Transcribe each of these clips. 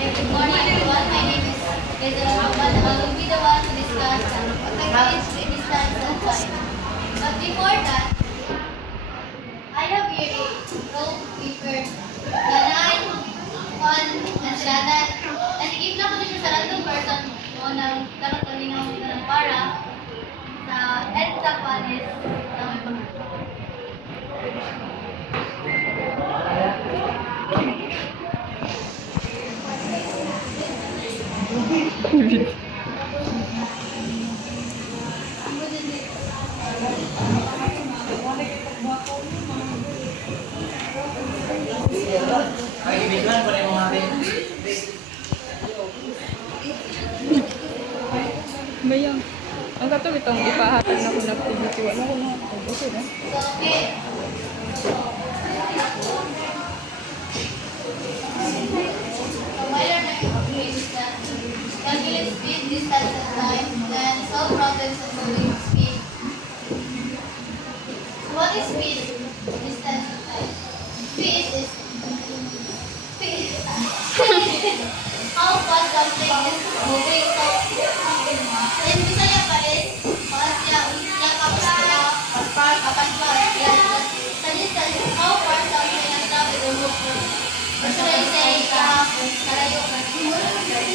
Good morning, everyone. My name is Pedro Abad. I will be the one to discuss effective distance and time. But before that, I have here a rope paper, ganan, one, and shanan. And i-give na ko na siya sa random person o ng dapat kami ng para sa EDSA panel. Ay, ibiglan ko na yung mga Bayang. Ang kato itong ipahatan na ko na activity. Wala ko na. Okay na. Okay. So while you're doing distance, calculate speed, distance, and time, then solve problems involving speed. So what is speed, distance, and time? Speed is how fast something is moving. So in Bisaya pa is fast yang kapas sa distance, how far something has traveled or moved. Or should I say, kalayo.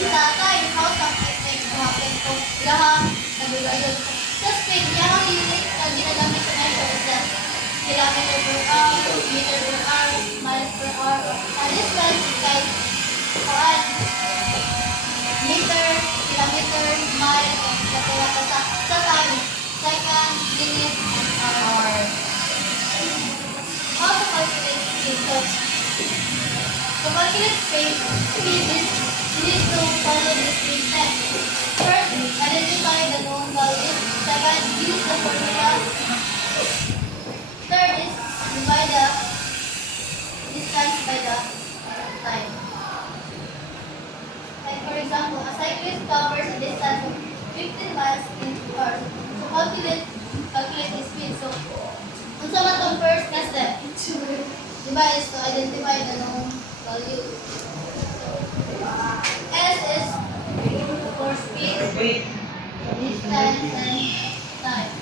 Sa time, how something takes to happen. So, lahang, nagulayon. Sa speed, yung unit na ginagamit sa measure is that kilometer per hour, meter per hour, miles per hour. Distance is like, meter, kilometer, mile, sa time, second, minute, and hour. How to calculate speed? So, to calculate speed is you need to follow the speed step. First, identify the known values. Second, use the formula. Third is divide the distance by the time. Like for example, a cyclist covers a distance of 15 miles in 2 hours. So calculate the speed. So, kung sa matong first na step, diba is to identify the known value. S is for speed, distance, and time.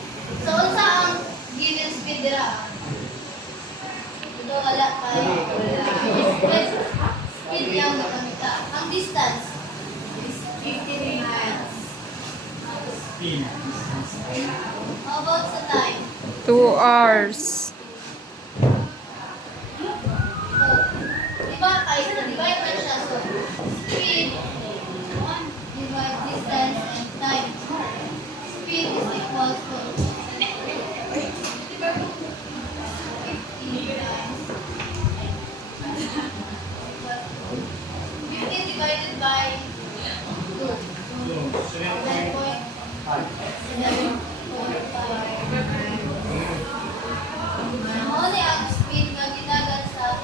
So, unsa ang given speed dira? Ito wala pa. Speed yung makamita. Ang distance is 15 miles. How about sa time? 2 hours. So, diba kahit na-divide na siya. So, speed, divide distance, and time. Speed is equal to 15 divided by 2. 7.45. Only ang speed na ginagat sa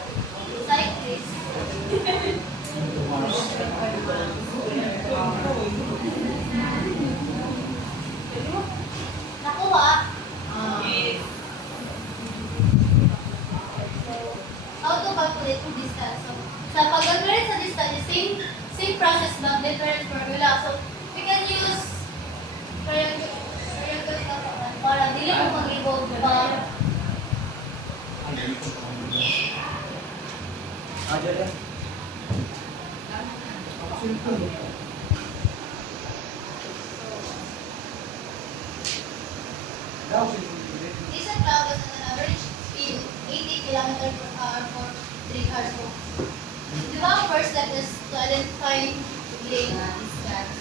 cyclist. Nakuha? So, how to calculate the distance? So, sa pag-calculate sa distance, same process lang, different formula. So, we can use triangle para dili mo mag-evolve pa. This cloud has an average speed of 80 km per hour for 3 hours. So, di ba ang first step is to identify the distance.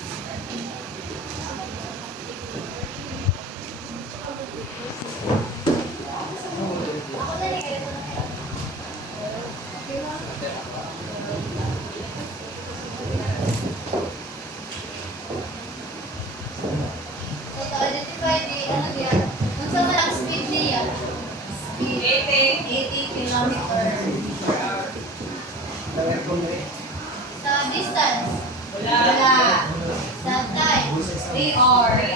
Ako na rin kayo na kayo. So, to identify the, ano niya, kung saan ang speed niya, speed 80 km per hour. Sa distance, wala. Sa time, 3 hours.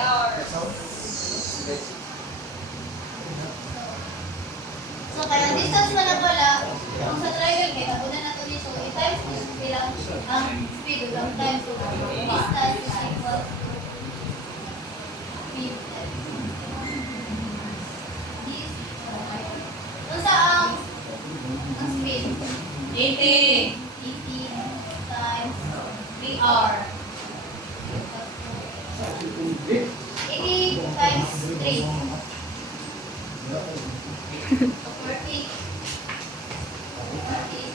So, kaya distance na nagwala, kung sa triangle, kaya tabunan na ito dito, times bilang ang speed ulang times. So, distance is equal speed. So, sa ang speed? 80. 80 times 3R. 80 times 3. So, 40. 40.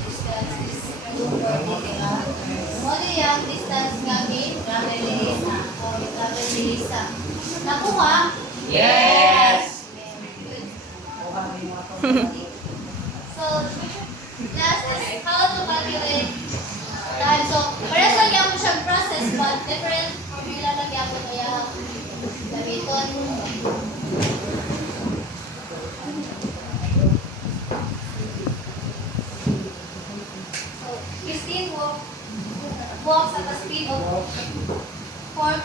Distance is 240, diba? Ano yung distance gamit? Travel Lisa. O, yung travel Lisa. Nakuha? Yes! Very good. So, last is how to calculate time. So, parehas lang yung siyang process, but different formula lang yung kaya gamiton. So, 15 walks at a speed of 4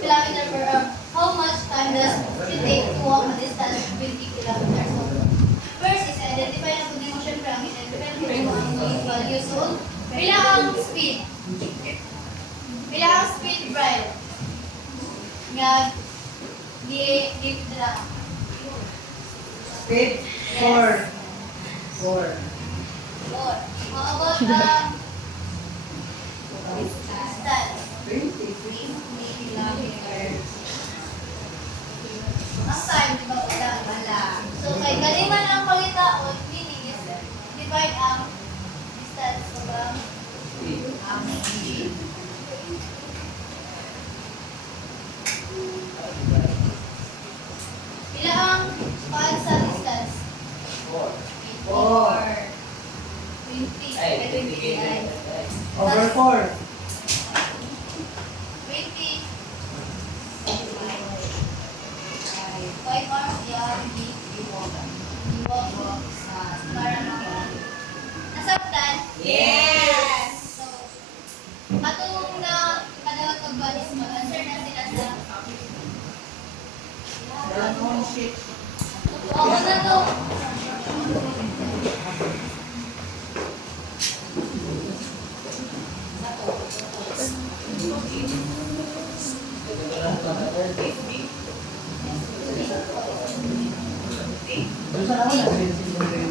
kilometers per hour. How much time does it take to walk a distance of 20 kilometers? So, first is identify ang kung mo syempre ang identify kung ang value. So, pila ang speed? Pila ang speed, Brian? Nga, give nila. Speed? Yes. 4. 4. 4. How about distance? 20. 20 kilometers. Ang time, di ba wala? So, kay galingan ang pangitaon, meaning is divide ang distance so ang speed. Pila ang paan sa distance? 4. 4. 20. Ay, 20. Over 4. 20. 5 hours yan, i-walk para nasabtan? Yes! So, atong na kadawat magbalis, mag-answer na sila sa ako na to. Doon sa naman na.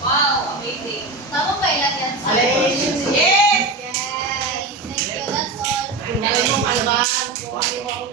Wow, amazing. Tama ba ilan yan? Alin! Yes! Yes! Thank you, that's all. Alam mo, kalabang. Kung ano yung